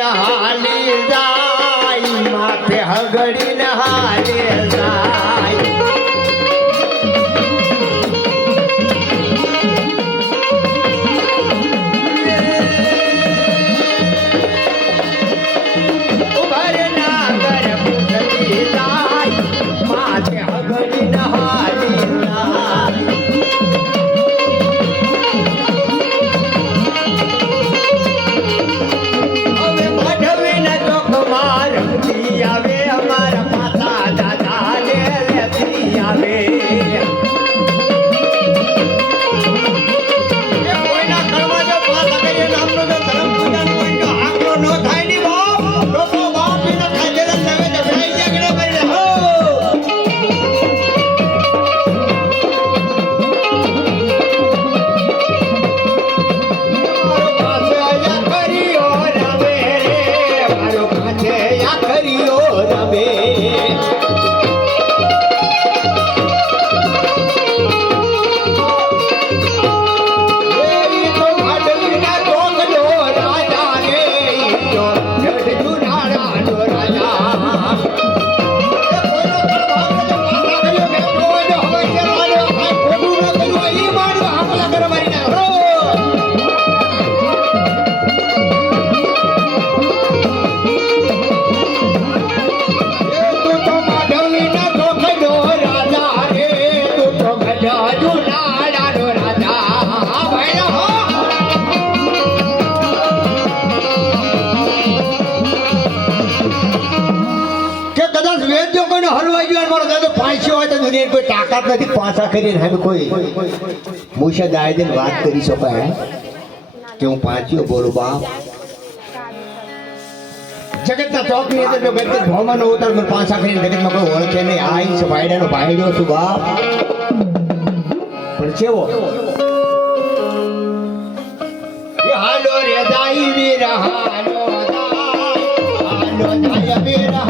હાલી જાય માથે હગડી હાલે જાય ઉભર ના કર પૂછતી જાય માથે હગડી હાલી જાય આવે અમારા માતા દાદા ને લેતી આવે કોઈના ઘરમાં જો પાછા કરીએ નામનો જો ધર્મ પૂજન કોઈનો આકરો ન થાય ની બાપ લોકો બાપ ન થાય દેલા સવે તો ભાઈ જગડે ભરી હો મારો પાસે આયા કર્યો રવે મારો પાસે આયા કર્યો રવે કોઈ તાકાત નથી પાછા કરીને હવે કોઈ મુશા દાયદન વાત કરી શકાય કે હું પાંચ્યો બોલું બાપ જગતના ચોક ની અંદર જો વ્યક્તિ ભોમાનો ઉતાર મને પાછા કરીને જગતમાં કોઈ ઓળખે નહીં આઈ છે ભાઈડાનો ભાઈડો છું બાપ પણ કેવો એ હાલો રે દાઈ વીર હાલો દાય વીર